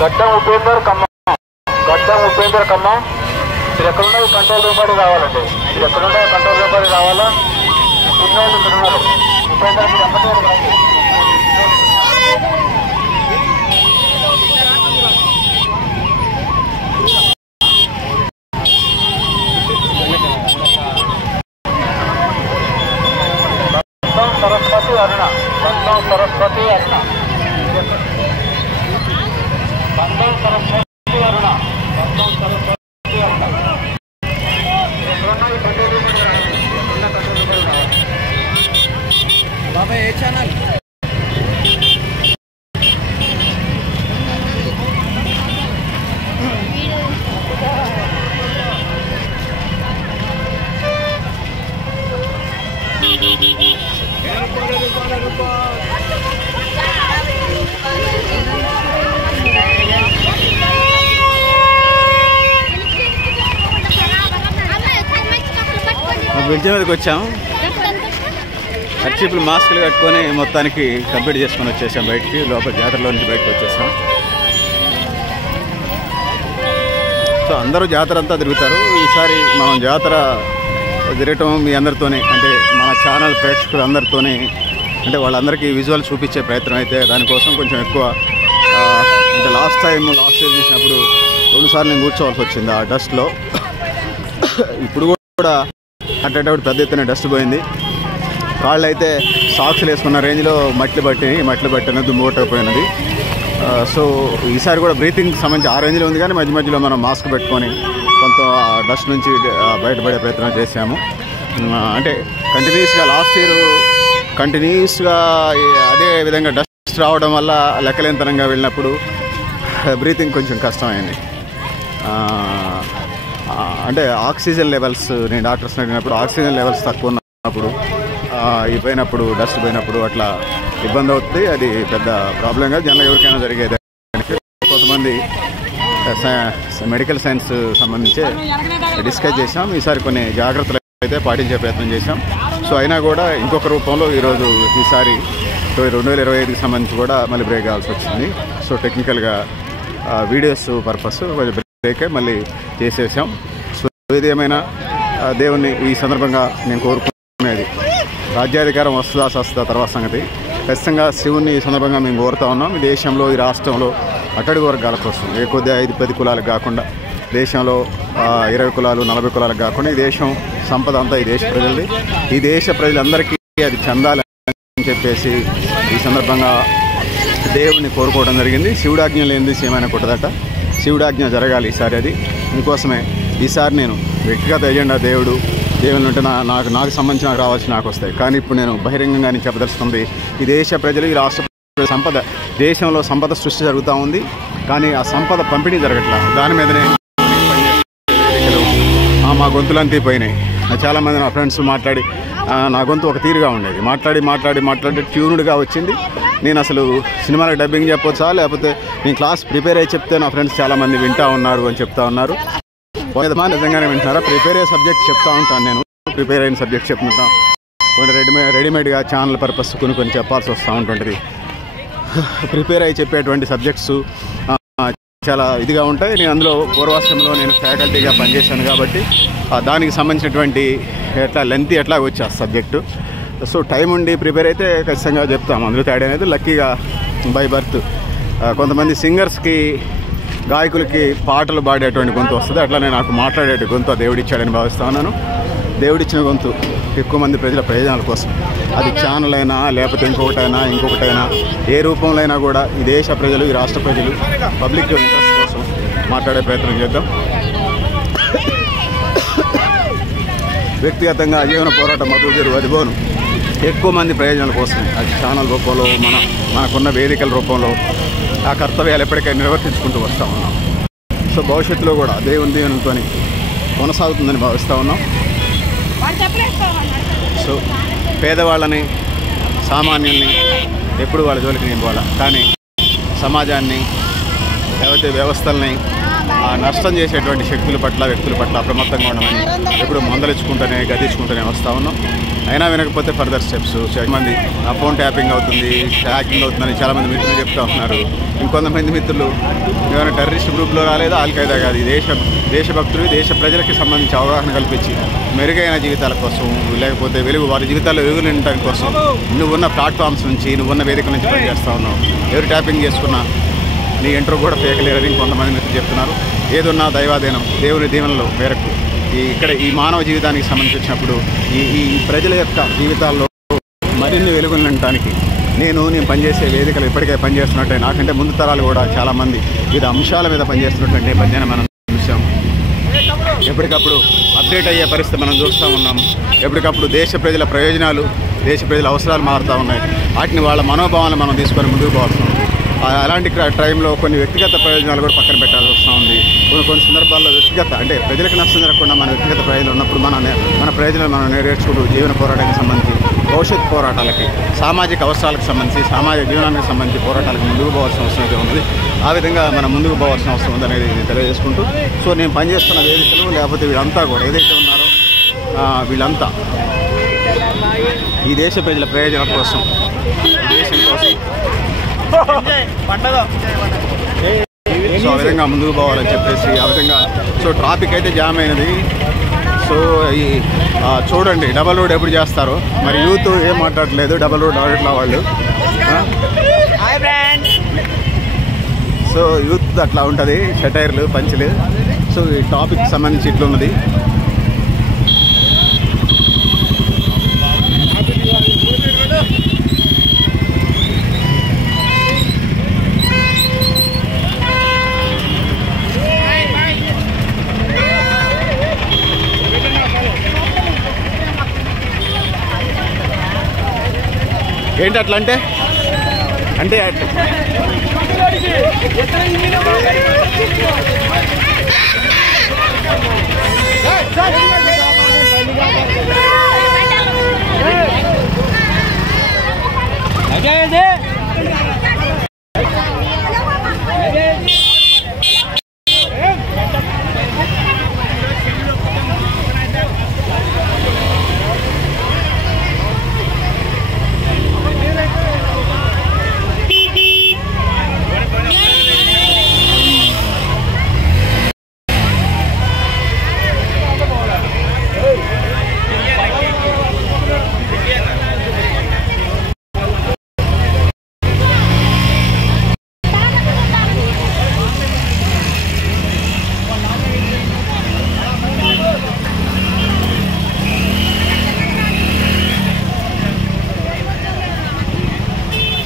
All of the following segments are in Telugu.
గడ్డం ఉపేందర్ కమ్మ మీరు ఎక్కడున్నా కంట్రోల్ రూమ్ బడి రావాలండి. మీరు ఎక్కడున్నా కంట్రోల్ రూమ్ బడి రావాలా. చిన్నోళ్ళు ఇక్కడ ఉన్నారు. ఉపేందర్ మీరు ఎక్కడే రండి. సరస్వతి అరుణ బంధం సరస్వతి అరుణ బంధం సరస్వతి అరుణ బంధం సరస్వతి అరుణ బాబాయ్ ఏ ఛానల్ బ్రిడ్జి మీదకి వచ్చాము. అర్చీపులు మాస్కులు కట్టుకొని మొత్తానికి కంప్లీట్ చేసుకొని వచ్చేసాం బయటికి. లోపల జాతరలో నుంచి బయటకు వచ్చేసాం. సో అందరూ జాతర అంతా తిరుగుతారు. ఈసారి మనం జాతర తిరగటం మీ అందరితోనే, అంటే మన ఛానల్ ప్రేక్షకులు అందరితోనే, అంటే వాళ్ళందరికీ విజువల్ చూపించే ప్రయత్నం అయితే దానికోసం కొంచెం ఎక్కువ, అంటే లాస్ట్ ఇయర్ చూసినప్పుడు 2 సార్లు నేను కూర్చోవాల్సి వచ్చింది ఆ డస్ట్లో. ఇప్పుడు కూడా అట్టేటప్పుడు పెద్ద ఎత్తున డస్ట్ పోయింది. కాళ్ళు అయితే సాక్స్లు వేసుకున్న రేంజ్లో మట్లు పట్టిన దుమ్ము కొట్టకపోయినది. సో ఈసారి కూడా బ్రీతింగ్ సంబంధించి ఆ రేంజ్లో ఉంది, కానీ మధ్య మధ్యలో మనం మాస్క్ పెట్టుకొని కొంత డస్ట్ నుంచి బయటపడే ప్రయత్నం చేశాము. అంటే కంటిన్యూస్గా లాస్ట్ ఇయర్ కంటిన్యూస్గా అదే విధంగా డస్ట్ రావడం వల్ల లెక్కలేనితనంగా వెళ్ళినప్పుడు బ్రీతింగ్ కొంచెం కష్టమైంది. అంటే ఆక్సిజన్ లెవెల్స్, నేను డాక్టర్స్ని అడిగినప్పుడు ఆక్సిజన్ లెవెల్స్ తక్కువ ఉన్నప్పుడు, పోయినప్పుడు డస్ట్ పోయినప్పుడు అట్లా ఇబ్బంది అవుతుంది. అది పెద్ద ప్రాబ్లంగా జనరల్ ఎవరికైనా జరిగేది. కొంతమంది మెడికల్ సైన్స్ సంబంధించి డిస్కస్ చేసాం. ఈసారి కొన్ని జాగ్రత్తలు అయితే పాటించే ప్రయత్నం చేశాం. సో అయినా కూడా ఇంకొక రూపంలో ఈసారి 2025కి సంబంధించి కూడా మళ్ళీ బ్రేక్ కావాల్సి వచ్చింది. సో టెక్నికల్గా వీడియోస్ పర్పస్ కొంచెం బ్రేక్ మళ్ళీ చేసేసాం. సో ఇది ఏమైనా దేవుణ్ణి ఈ సందర్భంగా నేను కోరుకునేది, రాజ్యాధికారం వస్తుందా తర్వాత సంగతి. ఖచ్చితంగా శివుణ్ణి ఈ సందర్భంగా మేము కోరుతా ఉన్నాం. ఈ దేశంలో, ఈ రాష్ట్రంలో అట్టడుగు వర్గాల కోసం, ఏ కొద్ది 5-10 కులాలకు కాకుండా, దేశంలో 20 కులాలు 40 కులాలకు కాకుండా ఈ దేశం సంపద అంతా ఈ దేశ ప్రజలది. ఈ దేశ ప్రజలందరికీ అది చెందాలని చెప్పేసి ఈ సందర్భంగా దేవుణ్ణి కోరుకోవడం జరిగింది. శివుడాజ్ఞ లేనిది ఏమైనా కొట్టదట. శివుడాజ్ఞ జరగాలి ఈసారి. అది ఇందుకోసమే ఈసారి నేను వ్యక్తిగత ఎజెండా దేవుని ఉంటే నాకు సంబంధించి నాకు రావాల్సి నాకు వస్తాయి. కానీ ఇప్పుడు నేను బహిరంగంగా నేను చెప్పదలుచుకుంది, ఈ దేశ ప్రజలు, ఈ రాష్ట్ర ప్రజల సంపద, దేశంలో సంపద సృష్టి జరుగుతూ ఉంది, కానీ ఆ సంపద పంపిణీ జరగట్లా. దాని మీదనే మా గొంతులంతా పోయినాయి. చాలామంది నా ఫ్రెండ్స్ మాట్లాడి నా గొంతు ఒక తీరుగా ఉండేది, మాట్లాడి ట్యూన్డ్గా వచ్చింది. నేను అసలు సినిమాలకు డబ్బింగ్ చెప్పొచ్చా, లేకపోతే నేను క్లాస్ ప్రిపేర్ అయ్యి చెప్తే నా ఫ్రెండ్స్ చాలామంది వింటూ ఉన్నారు అని చెప్తా ఉన్నారు. నిజంగానే వింటున్నారా? ప్రిపేర్ అయ్యే సబ్జెక్ట్ చెప్తా ఉంటాను నేను, ప్రిపేర్ అయిన సబ్జెక్ట్ చెప్తుంటాను. కొన్ని రెడీమేడ్గా ఛానల్ పర్పస్ కొన్ని చెప్పాల్సి వస్తూ ఉంటుంటుంది. ప్రిపేర్ అయ్యి చెప్పేటువంటి సబ్జెక్ట్స్ చాలా ఇదిగా ఉంటాయి. నేను అందులో పూర్వాశ్రమంలో నేను ఫ్యాకల్టీగా పనిచేశాను కాబట్టి దానికి సంబంధించినటువంటి లెంత్ ఎట్లా వచ్చే సబ్జెక్టు. సో టైం ఉండి ప్రిపేర్ అయితే ఖచ్చితంగా చెప్తాము. అందులో తేడా అనేది లక్కీగా బై బర్త్. కొంతమంది సింగర్స్కి, గాయకులకి పాటలు పాడేటువంటి గొంతు వస్తుంది. అట్లానే నాకు మాట్లాడేటి గొంతు దేవుడిచ్చాడని భావిస్తా ఉన్నాను. దేవుడిచ్చిన గొంతు ఎక్కువ మంది ప్రజల ప్రయోజనాల కోసం, అది ఛానల్ అయినా లేకపోతే ఇంకొకటైనా ఏ రూపంలో అయినా కూడా ఈ దేశ ప్రజలు, ఈ రాష్ట్ర ప్రజలు పబ్లిక్ ఇంట్రెస్ట్ కోసం మాట్లాడే ప్రయత్నం చేద్దాం. వ్యక్తిగతంగా జీవన పోరాటం అదిపోను ఎక్కువ మంది ప్రయోజనాల కోసం, అది ఛానల్ రూపంలో, మనకున్న వేదికల రూపంలో ఆ కర్తవ్యాలు ఎప్పటికైనా నిర్వర్తించుకుంటూ వస్తూ ఉన్నాం. సో భవిష్యత్తులో కూడా దేవుని దీవెనతో కొనసాగుతుందని భావిస్తూ ఉన్నాం. సో పేదవాళ్ళని సామాన్యుల్ని ఎప్పుడు వాళ్ళ జోలికి నేను పోవాలా, కానీ సమాజాన్ని లేకపోతే వ్యవస్థల్ని నష్టం చేసేటువంటి శక్తుల పట్ల వ్యక్తుల పట్ల అప్రమత్తంగా ఉండమని ఎప్పుడు మందలించుకుంటూనే గదించుకుంటూనే వస్తూ ఉన్నాం. అయినా వినకపోతే ఫర్దర్ స్టెప్స్. చాలామంది ఫోన్ ట్యాపింగ్ అవుతుంది, హ్యాకింగ్ అవుతుందని చాలామంది మిత్రులు చెప్తూ ఉన్నారు. ఇంకొంతమంది మిత్రులు ఏమైనా టెర్రరిస్ట్ గ్రూప్లో రాలేదా, ఆల్ఖైదా కాదు, దేశభక్తులు దేశ ప్రజలకి సంబంధించి అవగాహన కల్పించి మెరుగైన జీవితాల కోసం లేకపోతే వారి జీవితాల్లో వెలుగు నిండటం కోసం నువ్వున్న ప్లాట్ఫామ్స్ నుంచి నువ్వున్న వేదిక నుంచి పనిచేస్తూ ఉన్నావు. ఎవరు ట్యాపింగ్ చేసుకున్నా నీ ఇంటర్వ్యూ కూడా పేకలేరని కొంతమంది మిత్రులు చెప్తున్నారు. ఏదున్నా దైవాధీనం, దేవుని దీవెనలో మేరకు ఇక్కడ ఈ మానవ జీవితానికి సంబంధించి వచ్చినప్పుడు ఈ ప్రజల యొక్క జీవితాల్లో మరిన్ని వెలుగులు నింపడానికి నేను పనిచేసే వేదికలు ఇప్పటికే పనిచేస్తున్నట్టే నాకంటే ముందు తరాలు కూడా చాలామంది వివిధ అంశాల మీద పనిచేస్తున్నటువంటి నేపథ్యాన్ని మనం చూసాం. ఎప్పటికప్పుడు అప్డేట్ అయ్యే పరిస్థితి మనం చూస్తూ ఉన్నాం. ఎప్పటికప్పుడు దేశ ప్రజల ప్రయోజనాలు, దేశ ప్రజల అవసరాలు మారుతూ ఉన్నాయి. వాటిని వాళ్ళ మనోభావాలను మనం తీసుకొని ముందుకు పోవాల్సి ఉంది. అలాంటి టైంలో కొన్ని వ్యక్తిగత ప్రయోజనాలు కూడా పక్కన పెట్టాల్సి వస్తూ ఉంది. కొన్ని సందర్భాల్లో వ్యక్తిగత అంటే ప్రజలకు నష్టం జరగకుండా మన వ్యక్తిగత ప్రయోజనాలు ఉన్నప్పుడు మన ప్రయోజనాలు మనం నెరవేర్చుకుంటూ జీవన పోరాటానికి సంబంధించి భవిష్యత్ పోరాటాలకి సామాజిక అవసరాలకు సంబంధించి సామాజిక జీవనానికి సంబంధించి పోరాటాలకు ముందుకు పోవాల్సిన అవసరం అయితే ఉంది. ఆ విధంగా మనం ముందుకు పోవాల్సిన అవసరం ఉందనేది నేను తెలియజేసుకుంటూ, సో నేను పనిచేస్తున్న వేదికలు లేకపోతే వీళ్ళంతా కూడా ఏదైతే ఉన్నారో వీళ్ళంతా ఈ దేశ ప్రజల ప్రయోజనాల కోసం, దేశం కోసం సో ఆ విధంగా ముందుకు పోవాలని చెప్పేసి ఆ విధంగా సో ట్రాఫిక్ అయితే జామ్ అయినది. సో ఈ చూడండి డబల్ రోడ్ ఎప్పుడు చేస్తారో మరి యూత్ ఏం మాట్లాడట్లేదు, డబల్ రోడ్ ఆడట్లా వాళ్ళు. సో యూత్ అట్లా ఉంటుంది, షటైర్లు పంచులు. సో ఈ టాపిక్ సంబంధించి ఇట్లున్నది. ఏంటి అట్లా అంటే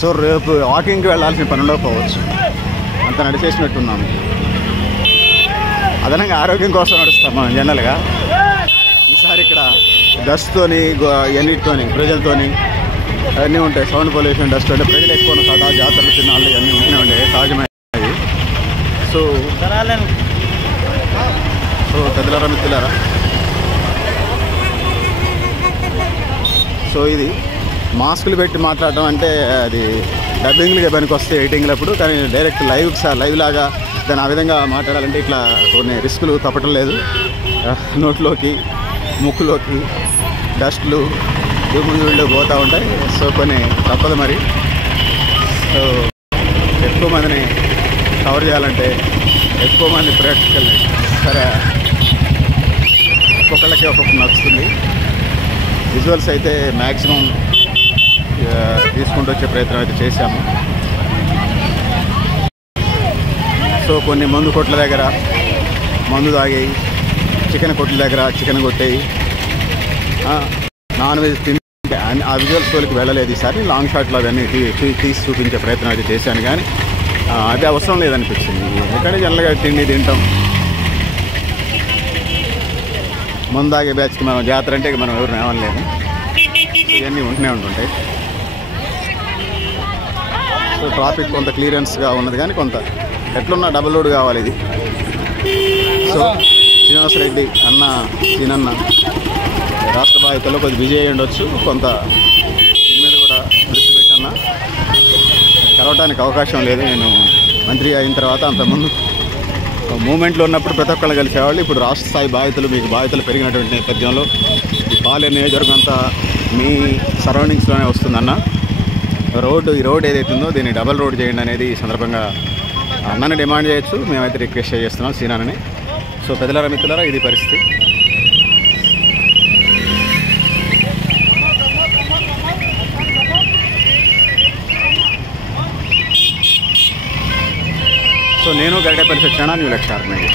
సో రేపు వాకింగ్కి వెళ్ళాల్సిన పని ఉండకపోవచ్చు, అంత నడిచేసినట్టున్నాను. అదనంగా ఆరోగ్యం కోసం నడుస్తాం మనం జనరల్గా. ఈసారి ఇక్కడ డస్ట్తోని ఎన్నిటితోని ప్రజలతోని అన్నీ ఉంటాయి. సౌండ్ పొల్యూషన్, డస్ట్ అంటే ప్రజలు ఎక్కువ చోట జాతరలు తిన్నాళ్ళు ఇవన్నీ ఉంటూనే ఉంటాయి, సహజమైనది. సో పెద్దలారా మిత్రులారా, సో ఇది మాస్కులు పెట్టి మాట్లాడటం అంటే అది డబ్బింగ్లుగా పనికి వస్తే ఎడిటింగ్లప్పుడు, కానీ డైరెక్ట్ లైవ్ లాగా దాన్ని ఆ విధంగా మాట్లాడాలంటే ఇట్లా కొన్ని రిస్కులు తప్పటం లేదు. నోట్లోకి ముక్కులోకి డస్ట్లు దుమ్ముళ్ళు పోతూ ఉంటాయి. సో కొన్ని తప్పదు మరి. సో ఎక్కువ మందిని కవర్ చేయాలంటే ఎక్కువ మంది ప్రేక్షకుల్ని సరే ఒక్కొక్కళ్ళకి ఒక్కొక్కటి నచ్చుతుంది. విజువల్స్ అయితే మ్యాక్సిమం తీసుకుంటూ వచ్చే ప్రయత్నం అయితే చేశాము. సో కొన్ని మందు కొట్ల దగ్గర మందు తాగేయి, చికెన్ కొట్ల దగ్గర చికెన్ కొట్టేయి, నాన్ వెజ్ తింటే ఆ విజువల్ షోలకి వెళ్ళలేదు. ఈసారి లాంగ్ షాట్లు అవన్నీ తీసి చూపించే ప్రయత్నం అయితే చేశాను, కానీ అది అవసరం లేదనిపించింది. ఎందుకంటే జనరల్గా తిండి తింటాం. మందు తాగే బ్యాచ్కి మనం జాతర అంటే మనం ఎవరు ఏమనలేము. ఇవన్నీ ఉంటూనే ఉంటుంటాయి. సో ట్రాఫిక్ కొంత క్లియరెన్స్గా ఉన్నది, కానీ కొంత ఎట్లున్నా డబుల్ రోడ్ కావాలి ఇది. సో శ్రీనివాసరెడ్డి అన్న సీనన్న రాష్ట్ర బాధ్యతల్లో కొద్ది బిజీ అయ్యి ఉండొచ్చు, కొంత దీని మీద కూడా దృష్టి పెట్టన్నా. కలవటానికి అవకాశం లేదు. నేను మంత్రి అయిన తర్వాత అంతకుముందు మూమెంట్లో ఉన్నప్పుడు ప్రతి ఒక్కళ్ళు కలిసేవాళ్ళు. ఇప్పుడు రాష్ట్ర స్థాయి బాధ్యతలు, మీకు బాధ్యతలు పెరిగినటువంటి నేపథ్యంలో ఈ పాలేరు నియోజకవర్గం అంతా మీ సరౌండింగ్స్లోనే వస్తుందన్న. ఈ రోడ్ ఏదైతే ఉందో దీన్ని డబల్ రోడ్ చేయండి అనేది ఈ సందర్భంగా అన్నని డిమాండ్ చేయొచ్చు. మేమైతే రిక్వెస్ట్ చేస్తున్నాం సీనానని. సో పెద్దలారా, మిత్రులారా, ఇది పరిస్థితి. సో నేను గరిడేపల్లి సత్యనారాయణ, న్యూ లక్ష్యార్మయ్య.